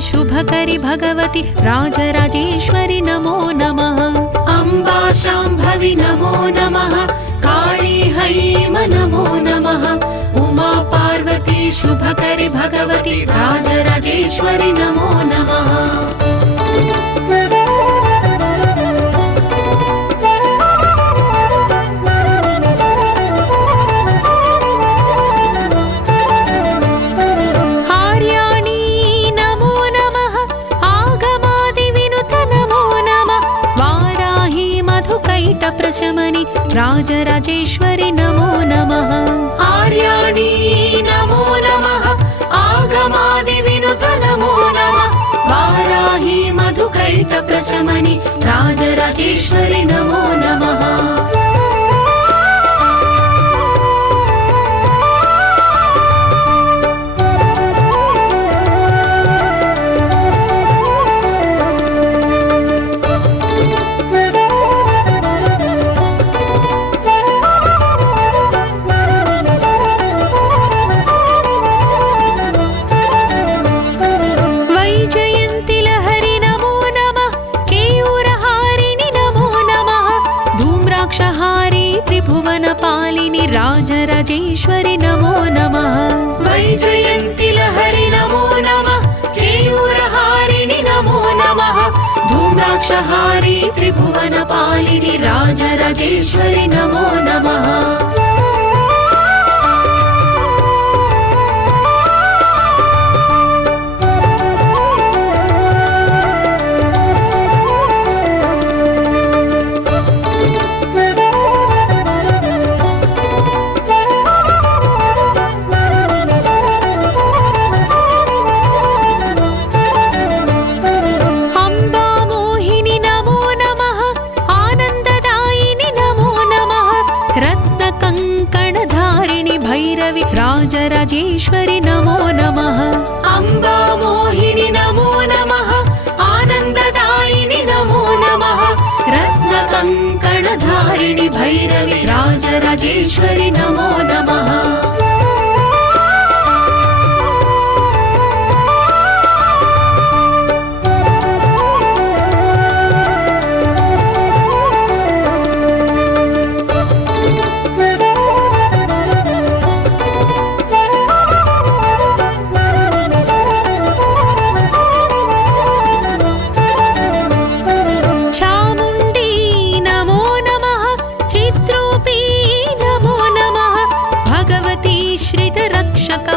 शुभकरि भगवति राजराजेश्वरि नमो नमः। अम्बा शाम्भवि नमो नमः। काली हैम नमो नमः। उमा पार्वती शुभकरि भगवति राजराजेश्वरि नमो नमः। प्रशमनि राजराजेश्वरि नमो नमः। आर्याणी नमो नमः। आगमादि विनुत नमो नमः। वाराही मधुकैट प्रशमनि राजराजेश्वरि नमो नमः। राजराजेश्वरि नमो नमः। वैजयन्ति लहरि नमो नमः। केयूरहारिणि नमो नमः। धूम्राक्षहारी त्रिभुवनपालिनि राजराजेश्वरि नमो नमः। राजराजेश्वरि नमो नमः। अम्बा मोहिनि नमो नमः। आनन्ददायिनि नमो नमः। रत्नकङ्कणधारिणि भैरवि राजराजेश्वरि नमो नमः।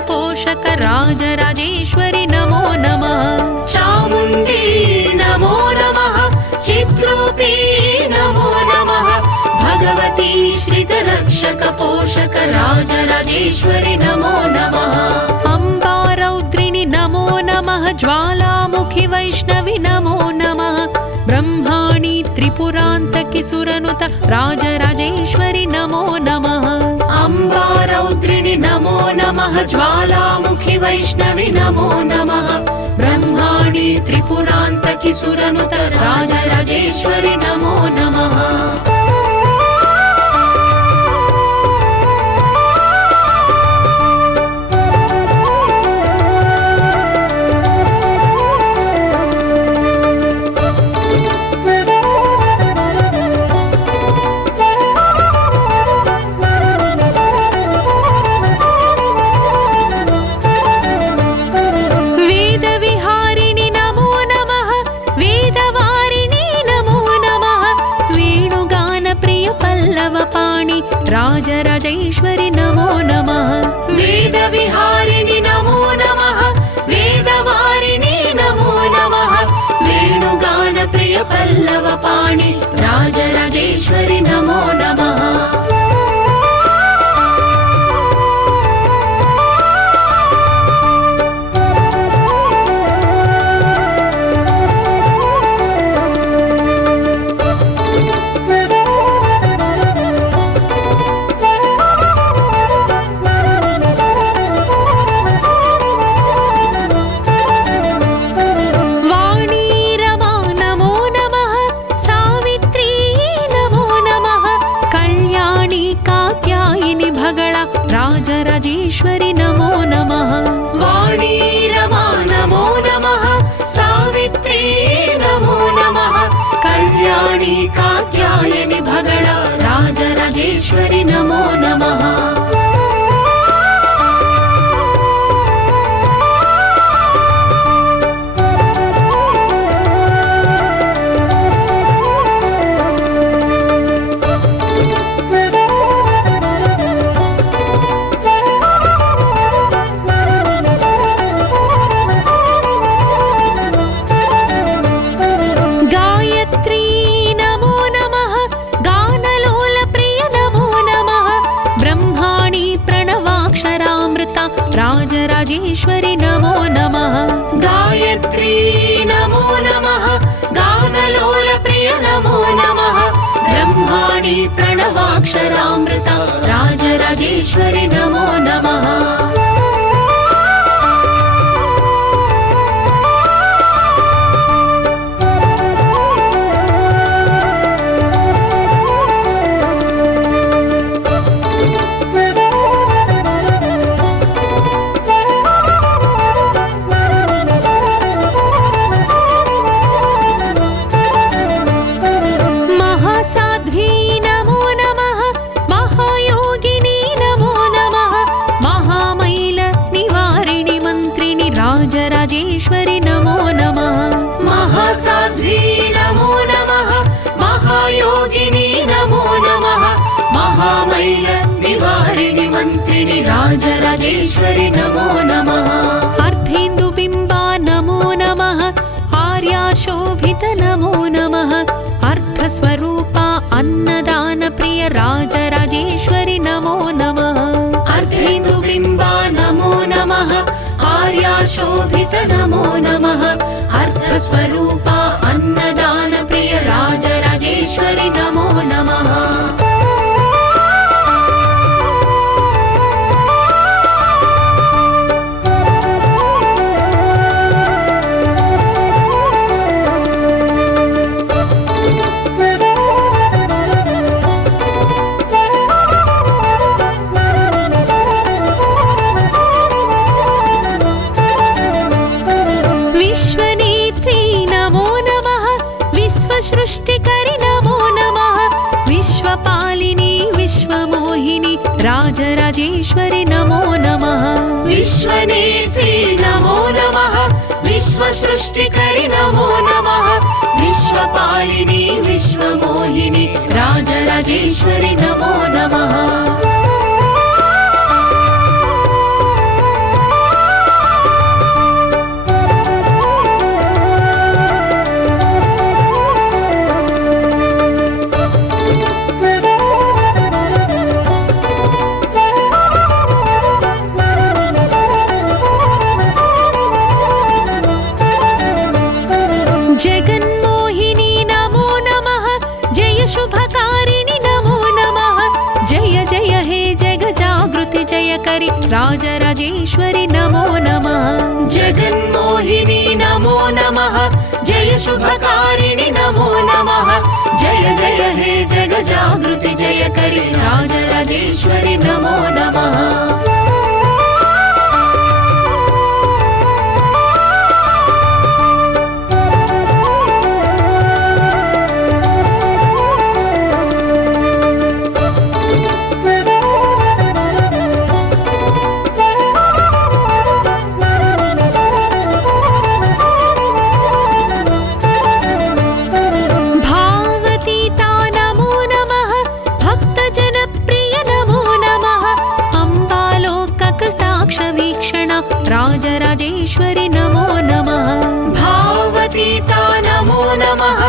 पोषक राजराजेश्वरि नमो नमः। चामुण्डी नमो नमः। चिद्रूपी नमो नमः। भगवती श्रितरक्षक पोषक राजराजेश्वरि नमो नमः। अम्बा रौद्रिणि नमो नमः। ज्वालामुखि वैष्णवि नमो नमः। ब्रह्माणि त्रिपुरान्तकि सुरनुत राजराजेश्वरि नमो नमः। अम्बा रौद्रिणि नमो नमः। ज्वालामुखि वैष्णवि नमो नमः। ब्रह्माणि त्रिपुरान्तकि सुरनुत राजराजेश्वरि नमो नमः। राजराजेश्वरि नमो नमः। वेदविहारिणि नमो नमः। वेदवारिणि नमो नमः। वेणुगानप्रिय पल्लवपाणि राजराजेश्वरि नमो नमः। राजराजेश्वरि नमो नमः। वाणी रमा नमो नमः। कल्याणी कात्यायनि भगळ राजराजेश्वरि नमो नमः। राजराजेश्वरि नमो नमः। गायत्री नमो नमः गानलोलप्रिय नमो नमः। ब्रह्माणि प्रणवाक्षरामृता राजराजेश्वरि नमो नमः। राजराजेश्वरि नमो नमः। महासाध्वी नमो नमः महायोगिनी नमो नमः। महामैल निवारिणि मन्त्रिणि राजराजेश्वरि नमो नमः। अर्धेन्दुबिम्बा नमो नमः। आर्याशोभित नमो नमः। अर्थस्वरूपा अन्नदानप्रिय राजराजेश्वरि नमो नमः। अर्धेन्दुबिम्बा नमो नमः। आर्याशोभित नमो नमः। अर्थस्वरूपा अन्नदानप्रिय राजराजेश्वरि नमो नमः। सृष्टिकरि नमो नमः। विश्वपालिनी विश्वमोहिनी राजराजेश्वरि नमो नमः। विश्वनेत्री नमो नमः। विश्वसृष्टिकरि नमो नमः। विश्वपालिनी विश्वमोहिनी राजराजेश्वरि नमो नमः। जगन्मोहिनी नमो नमः। जय शुभकारिणि नमो नमः। जय जय हे जगजागृति जयकरि राजराजेश्वरि नमो नमः। जगन्मोहिनी नमो नमः। जय शुभकारिणि नमो नमः। जय जय हे जगजागृति जयकरि राजराजेश्वरि नमो नमः। राजराजेश्वरि नमो नमः। भावतीता नमो नमः।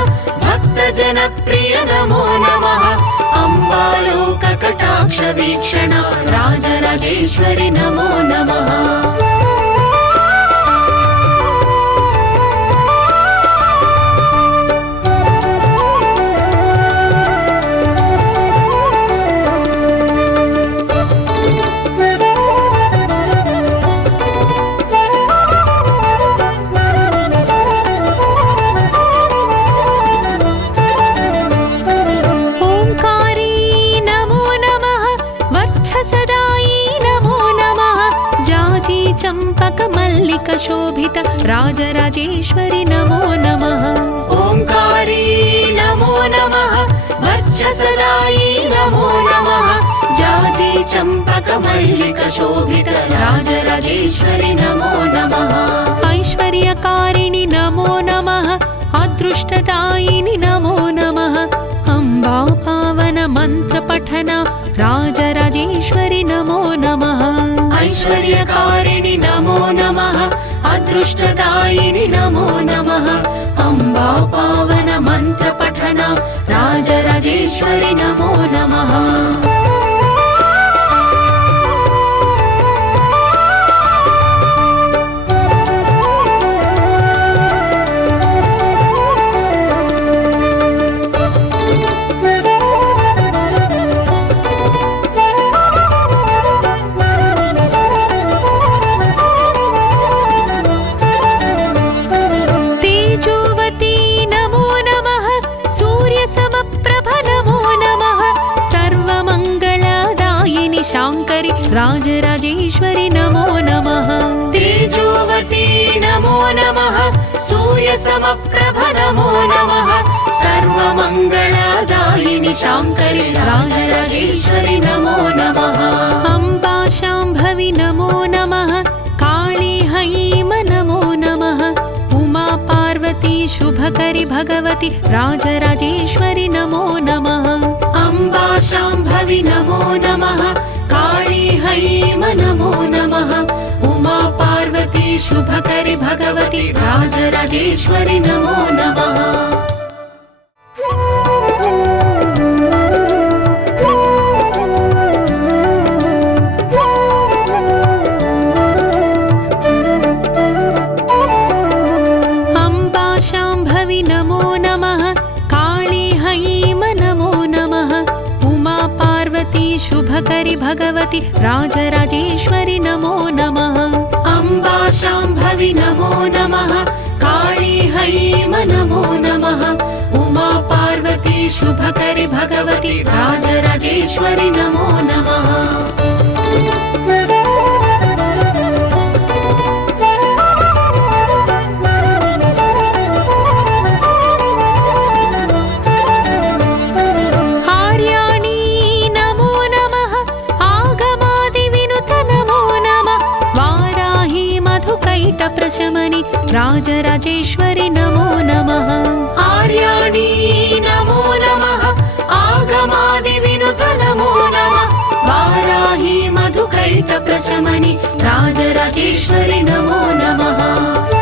भक्तजनप्रिय नमो नमः। अम्बालोककटाक्षवीक्षण राजराजेश्वरि नमो नमः। शोभित राजराजेश्वरि नमो नमः। ओंकारी नमो वक्षसदायी नमो नमः जाजी चम्पक मल्लिक शोभित राजराजेश्वरि नमो नमः ऐश्वर्यकारिणि नमो नमः अदृष्टदायिनि नमो नमः अम्बा पावन मन्त्रपठन राजराजेश्वरि नमो नमः ऐश्वर्यकारिणि नमो नमः अदृष्टदायिनि नमो नमः अम्बा पावन मन्त्रपठन राजराजेश्वरि नमो नमः शाङ्करि राजराजेश्वरि नमो नमः तेजोवती नमो नमः सूर्यसमप्रभ नमो नमः सर्वमङ्गलदायिनि शाङ्करि राजराजेश्वरि नमो नमः अम्बा शाम्भवि नमो नमः काली हैम नमो नमः उमा पार्वती शुभकरि भगवति राजराजेश्वरि नमो नमः अम्बा शाम्भवि नमो नमः काली हैम नमो नमः उमा पार्वती शुभकरि भगवति राजराजेश्वरि नमो नमः अम्बा शाम्भवि नमो नमः काली हैम नमो नमः उमा पार्वती शुभकरि भगवति राजराजेश्वरि नमो नमः अम्बा शाम्भवि नमो नमः काली हैम नमो नमः उमा पार्वती शुभकरि भगवति राजराजेश्वरि नमो नमः प्रशमनि राजराजेश्वरि नमो नमः आर्याणी नमो नमः आगमादिविनुत नमो नमः वाराही मधुकैट प्रशमनि राजराजेश्वरि नमो नमः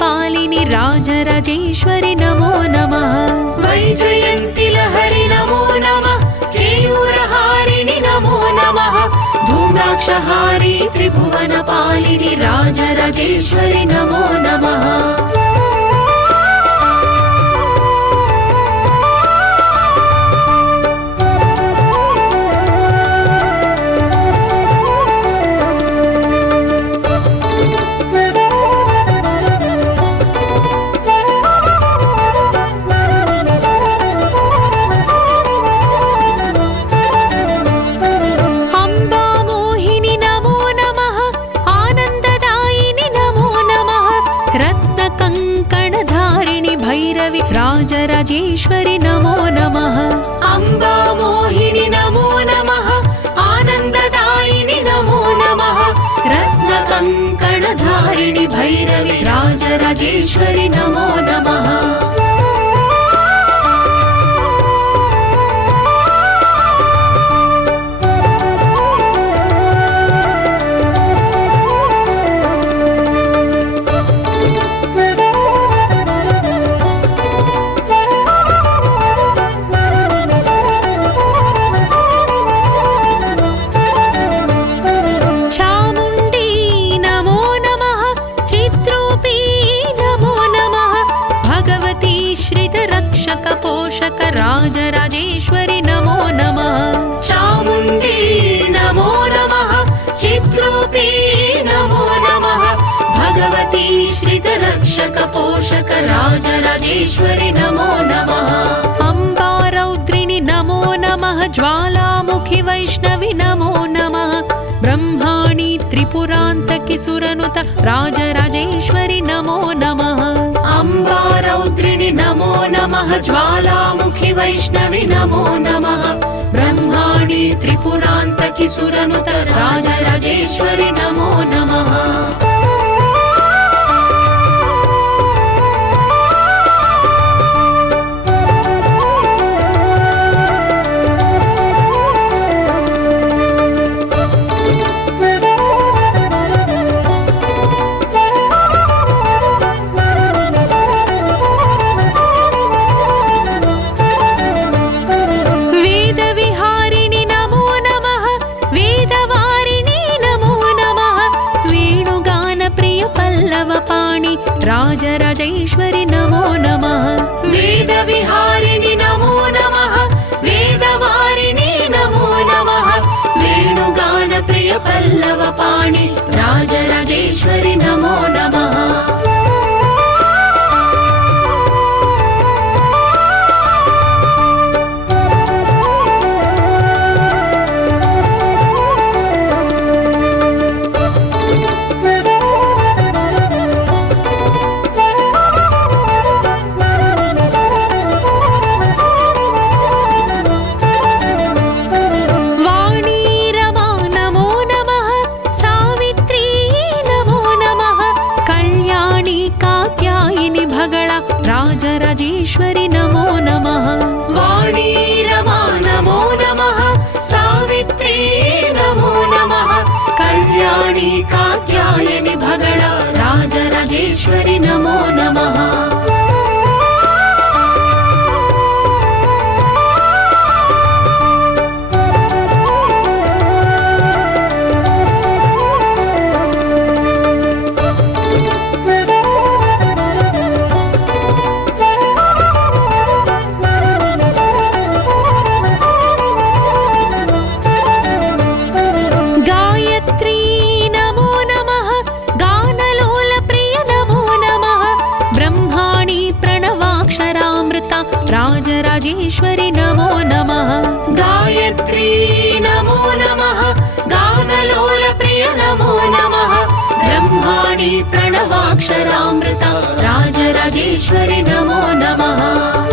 पालिनी राजराजेश्वरि नमो नमः वैजयन्ति लहरि नमो नमः केयूरहारिणि नमो नमः धूम्राक्षहारी त्रिभुवन पालिनी राजराजेश्वरि नमो नमः राजराजेश्वरि नमो नमः अम्बा मोहिनि नमो नमः आनन्ददायिनि नमो नमः रत्नकङ्कणधारिणि भैरवि राजराजेश्वरि नमो नमः रक्षक पोषक राजराजेश्वरि नमो नमः चामुण्डी नमो नमः चिद्रूपी नमो नमः भगवती श्रितरक्षक पोषक राजराजेश्वरि नमो नमः अम्बा रौद्रिणि नमो नमः ज्वालामुखि वैष्णवि नमो नमः ब्रह्माणि त्रिपुरान्तकि सुरनुत राजराजेश्वरि नमो नमः अम्बा रौद्रिणि नमो नमः ज्वालामुखि वैष्णवि नमो नमः ब्रह्माणि त्रिपुरान्तकि सुरनुत राजराजेश्वरि नमो नमः राजराजेश्वरि नमो नमः वेदविहारिणि नमो नमः वेदवारिणि नमो नमः वेणुगानप्रिय पल्लवपाणि राजराजेश्वरि नमो नमः राजराजेश्वरि नमो नमः वाणी रमा नमो नमः सावित्री नमो नमः कल्याणी कात्यायनि भगला राजराजेश्वरि नमो नमः राजराजेश्वरि नमो नमः गायत्री नमो नमः गानलोल प्रिय नमो नमः ब्रह्माणि प्रणवाक्षरामृत राजराजेश्वरि नमो नमः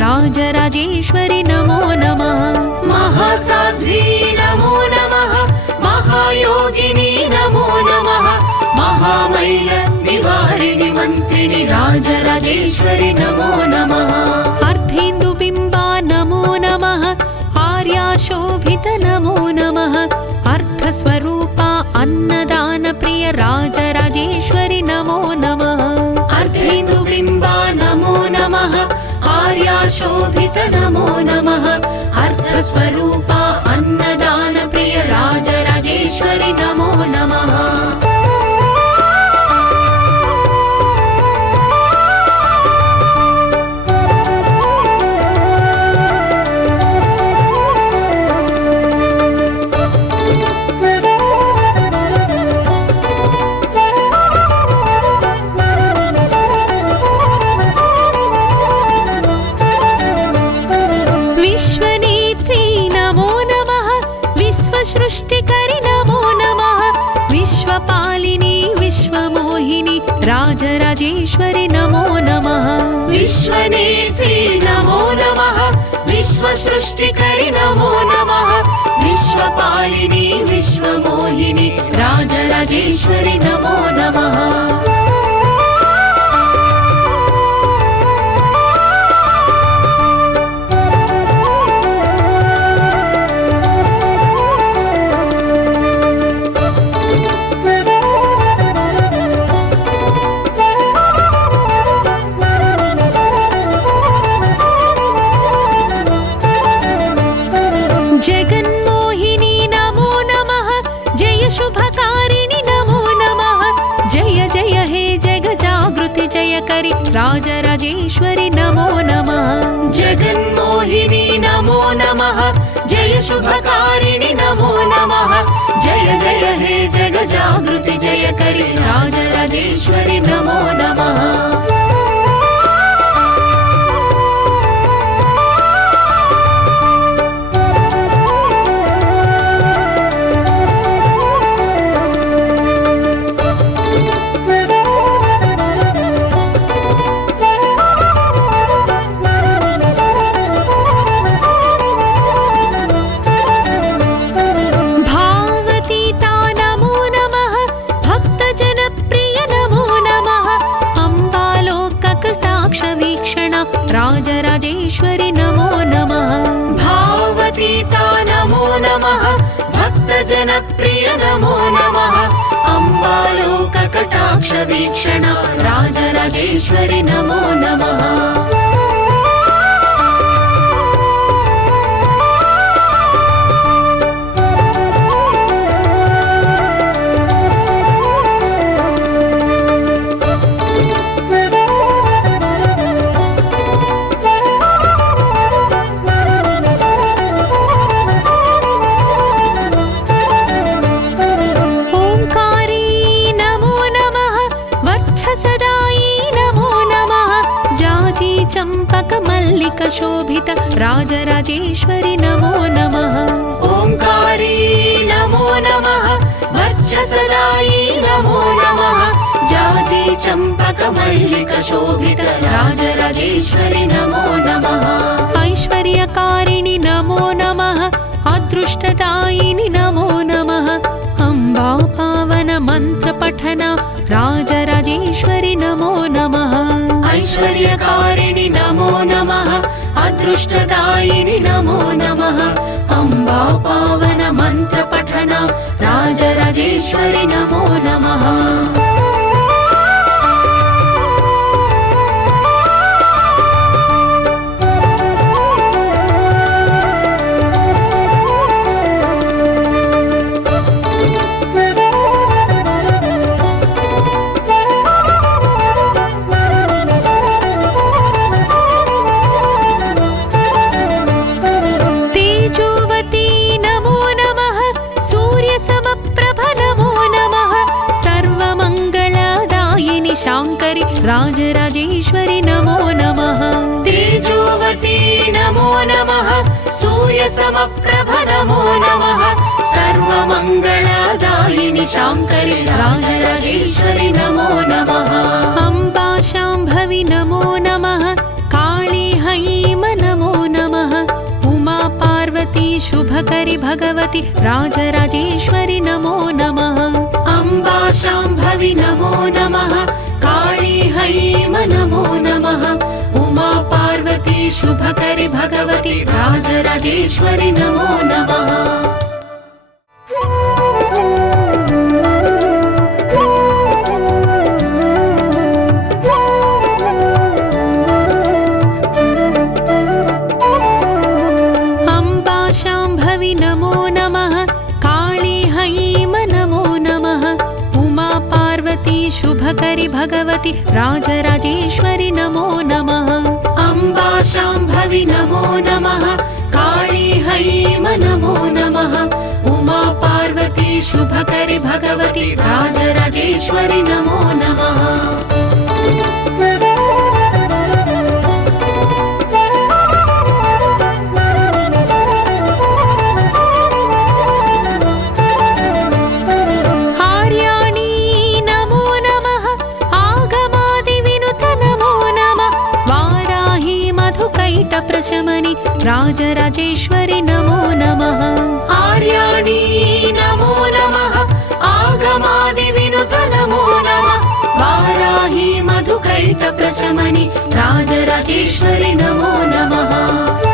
राजराजेश्वरि नमो नमः महासाध्वी नमो नमः महायोगिनी नमो नमः महामैल निवारिणि मन्त्रिणि राजराजेश्वरि नमो नमः अर्धेन्दुबिम्बा नमो नमः आर्याशोभित नमो नमः अर्थस्वरूपा अन्नदानप्रिय राजराजेश्वरि नमो नमः अर्धेन्दुबिम्बा नमो नमः आर्याशोभित नमो नमः अर्थस्वरूपा अन्नदानप्रिय राजराजेश्वरि नमो नमः सृष्टिकरि नमो नमः विश्वपालिनी विश्वमोहिनी राजराजेश्वरि नमो नमः विश्वनेत्री नमो नमः विश्वसृष्टिकरि नमो नमः विश्वपालिनी विश्वमोहिनी राजराजेश्वरि नमो नमः जयकरि राजराजेश्वरि नमो नमः जगन्मोहिनी नमो नमः जय शुभकारिणि नमो नमः जय जय हे जगजागृति जयकरि राजराजेश्वरि नमो नमः राजराजेश्वरि नमो नमः भावतीता नमो नमः भक्तजनप्रिय नमो नमः अम्बालोककटाक्षवीक्षण राजराजेश्वरि नमो नमः शोभित राजराजेश्वरि नमो नमः ओंकारी नमो नमः वक्षसदायी नमो नमः जाजी चंपक मल्लिक शोभित राजराजेश्वरि नमो नमः ऐश्वर्यकारिणि नमो नमः अदृष्टदायिनि नमो नमः अम्बा पावन मंत्र पठन राजराजेश्वरि नमो नमः ऐश्वर्यकारिणि नमो नमः अदृष्टदायिनि नमो नमः अम्बा पावन मंत्र पठन राजराजेश्वरि नमो नमः राजराजेश्वरि नमो नमः तेजोवती नमो नमः सूर्यसमप्रभ नमो नमः सर्वमङ्गलदायिनि शाङ्करि राजराजेश्वरि नमो नमः अम्बा शाम्भवि नमो नमः काली हैम नमो नमः उमा पार्वती शुभकरि भगवति राजराजेश्वरि नमो नमः अम्बा शाम्भवि नमो नमः काली हैम नमो नमः उमा पार्वती शुभकरि भगवति राजराजेश्वरि नमो नमः अम्बा शाम्भवि नमो नमः काली हैम नमो नमः उमा पार्वती शुभकरि भगवति राजराजेश्वरि नमो नमः अम्बा शाम्भवि नमो नमः काली हैम नमो नमः उमा पार्वती शुभकरि भगवति राजराजेश्वरि नमो नमः प्रशमनि राजराजेश्वरि नमो नमः आर्याणी नमो नमः आगमादिविनुत नमो नमः वाराही मधुकैट प्रशमनि राजराजेश्वरि नमो नमः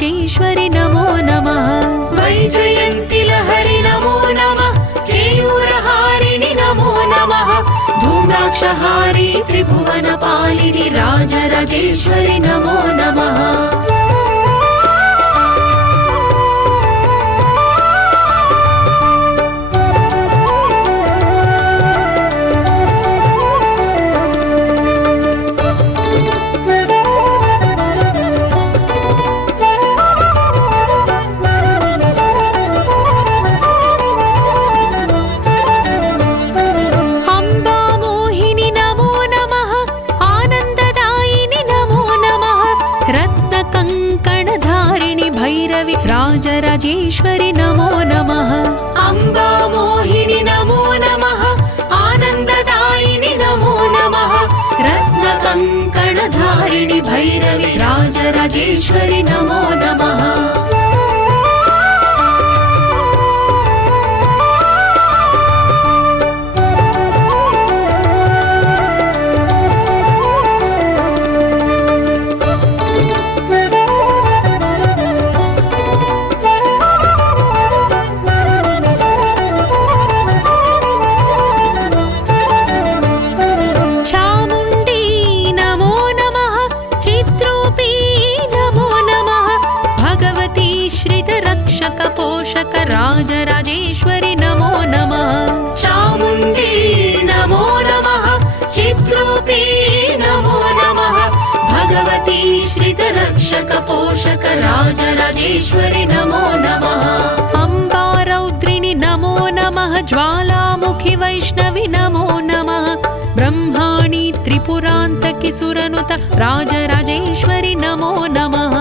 राजराजेश्वरि नमो नमः वैजयन्ति लहरि नमो नमः केयूरहारिणि नमो नमः धूम्राक्षहारी त्रिभुवनपालिनि राजराजेश्वरि नमो नमः राजराजेश्वरि नमो नमः अम्बा मोहिनि नमो नमः आनन्ददायिनि नमो नमः रत्नकङ्कणधारिणि भैरवि राजराजेश्वरि नमो नमः पोषक राजराजेश्वरि नमो नमः चामुण्डी नमो नमः चिद्रूपी नमो नमः भगवती श्रितरक्षक पोषक राजराजेश्वरि नमो नमः अम्बा रौद्रिणि नमो नमः ज्वालामुखि वैष्णवि नमो नमः ब्रह्माणि त्रिपुरान्तकि सुरनुत राजराजेश्वरि नमो नमः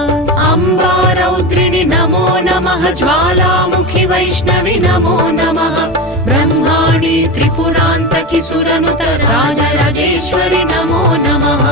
अम्बा रौद्रिणि नमो नमः ज्वालामुखि वैष्णवि नमो नमः ब्रह्माणि त्रिपुरान्तकि सुरनुत राजराजेश्वरि नमो नमः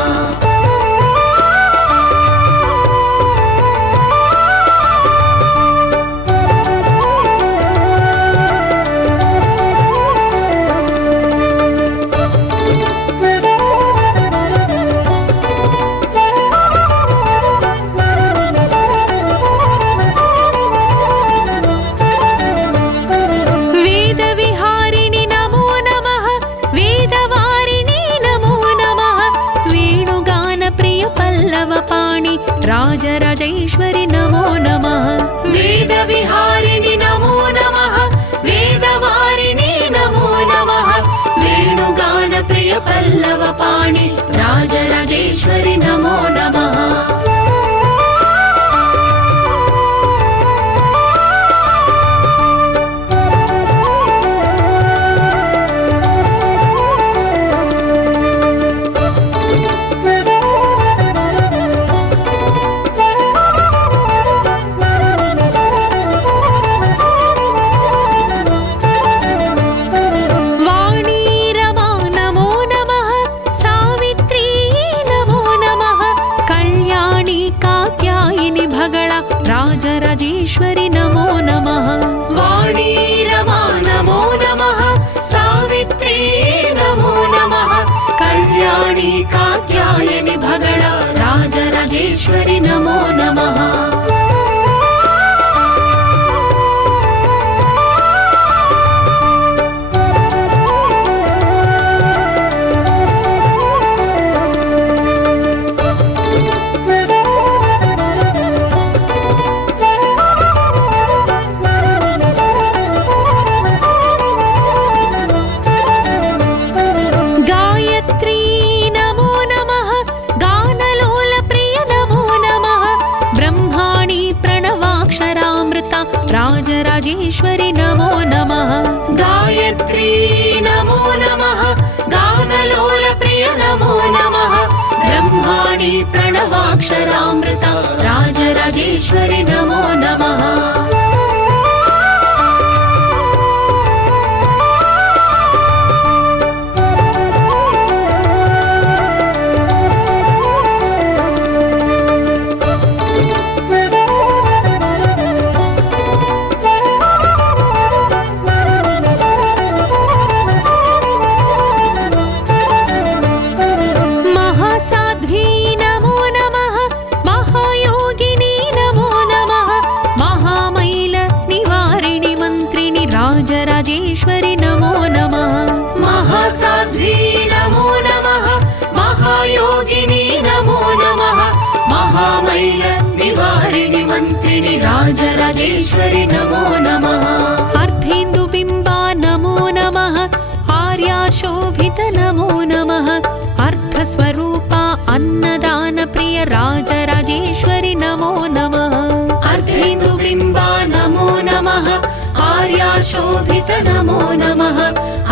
राजराजेश्वरि नमो नमः वेदविहारिणि नमो नमः वेदवारिणि नमो नमः वेणुगानप्रिय पल्लवपाणि राजराजेश्वरि नमो नमः राजराजेश्वरि नमो नमः वाणी रमा नमो नमः सावित्री नमो नमः कल्याणी कात्यायनि भगळा राजराजेश्वरि नमो नमः राजराजेश्वरि नमो नमः गायत्री नमो नमः गानलोलप्रिय नमो नमः ब्रह्माणि प्रणवाक्षरामृता राजराजेश्वरि नमो नमः महासाध्वी नमो नमः महायोगिनी नमो नमः राजराजेश्वरि नमो नमः महासाध्वी नमो नमः महायोगिनी नमो नमः महामैल निवारिणि मन्त्रिणि राजराजेश्वरि नमो नमः अर्धेन्दुबिम्बा नमो नमः आर्याशोभित नमो नमः अर्थस्वरूपा अन्नदानप्रिय राजराजेश्वरि नमो नमः अर्धेन्दुबिम्बा नमो नमः आर्याशोभित नमो नमः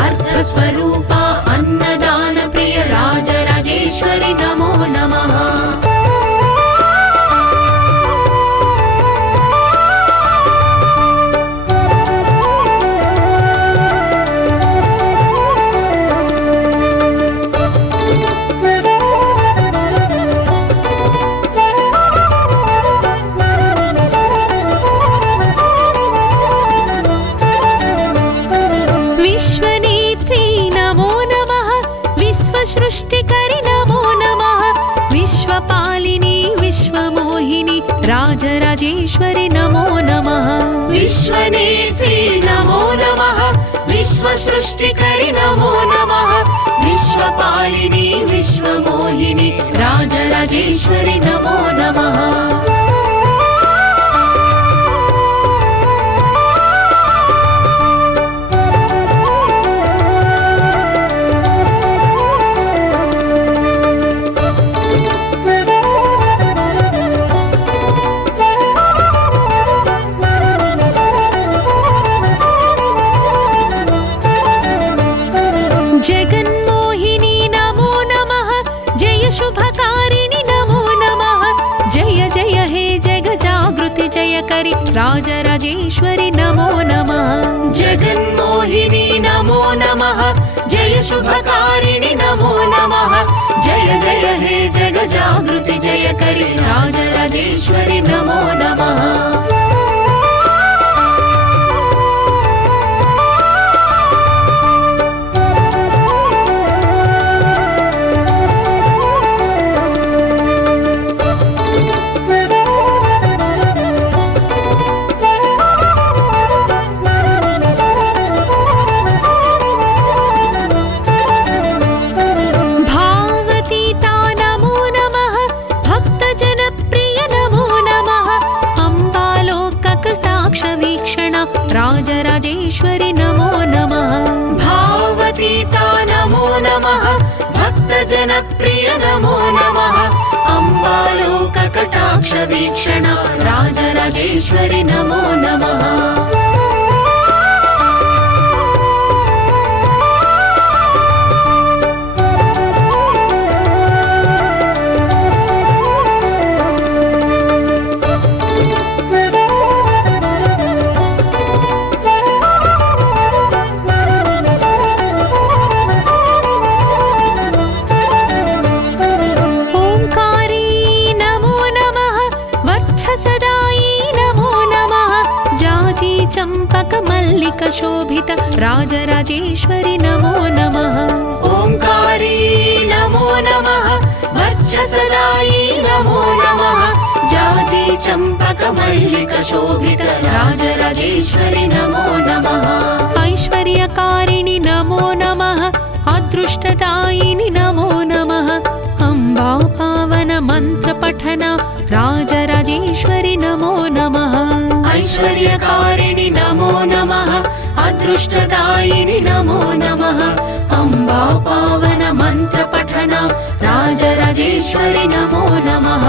अर्थस्वरूपा अन्नदानप्रिय राजराजेश्वरि नमो नमः सृष्टिकरि नमो नमः विश्वपालिनी विश्वमोहिनी राजराजेश्वरि नमो नमः विश्वनेत्री नमो नमः विश्वसृष्टिकरि नमो नमः विश्वपालिनी विश्वमोहिनी राजराजेश्वरि नमो नमः जगन्मोहिनी नमो नमः जय शुभकारिणि नमो नमः जय जय हे जगजागृति जयकरि राजराजेश्वरि नमो नमः जगन्मोहिनी नमो नमः जय शुभकारिणि नमो नमः जय जय हे जगजागृति जयकरि राजराजेश्वरि नमो नमः राजराजेश्वरि नमो नमः भावतीता नमो नमः भक्तजनप्रिय नमो नमः अम्बालोककटाक्षवीक्षण राजराजेश्वरि नमो नमः चम्पकमल्लिकशोभित राजराजेश्वरि नमो नमः ओंकारी नमो नमः वक्षसदायी नमो नमः जाजी चम्पकमल्लिकशोभित राजराजेश्वरि नमो नमः ऐश्वर्यकारिणि नमो नमः अदृष्टदायिनि नमो नमः अम्बा पावन मन्त्रपठन राजराजेश्वरि नमो नमः ऐश्वर्यकारिणि नमो नमः अदृष्टदायिनि नमो नमः अम्बा पावन मन्त्रपठन राजराजेश्वरि नमो नमः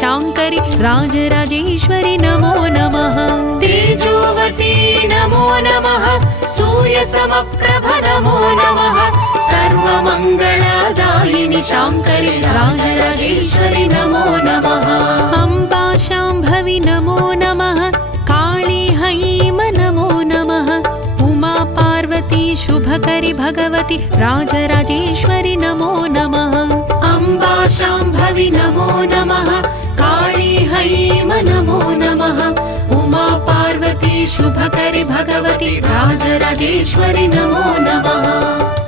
शांकरि राजराजेश्वरि नमो नमः तेजोवती नमो नमः सूर्यसमप्रभ नमो नमः सर्वमङ्गलदायिनि शांकरि राजराजेश्वरि नमो नमः अम्बा शाम्भवि नमो नमः काली हैम नमो शुभकरि भगवति राजराजेश्वरि नमो नमः। अम्बा शाम्भवि नमो नमः। काली हैम नमो नमः। उमा पार्वती शुभकरि भगवति राजराजेश्वरि नमो नमः।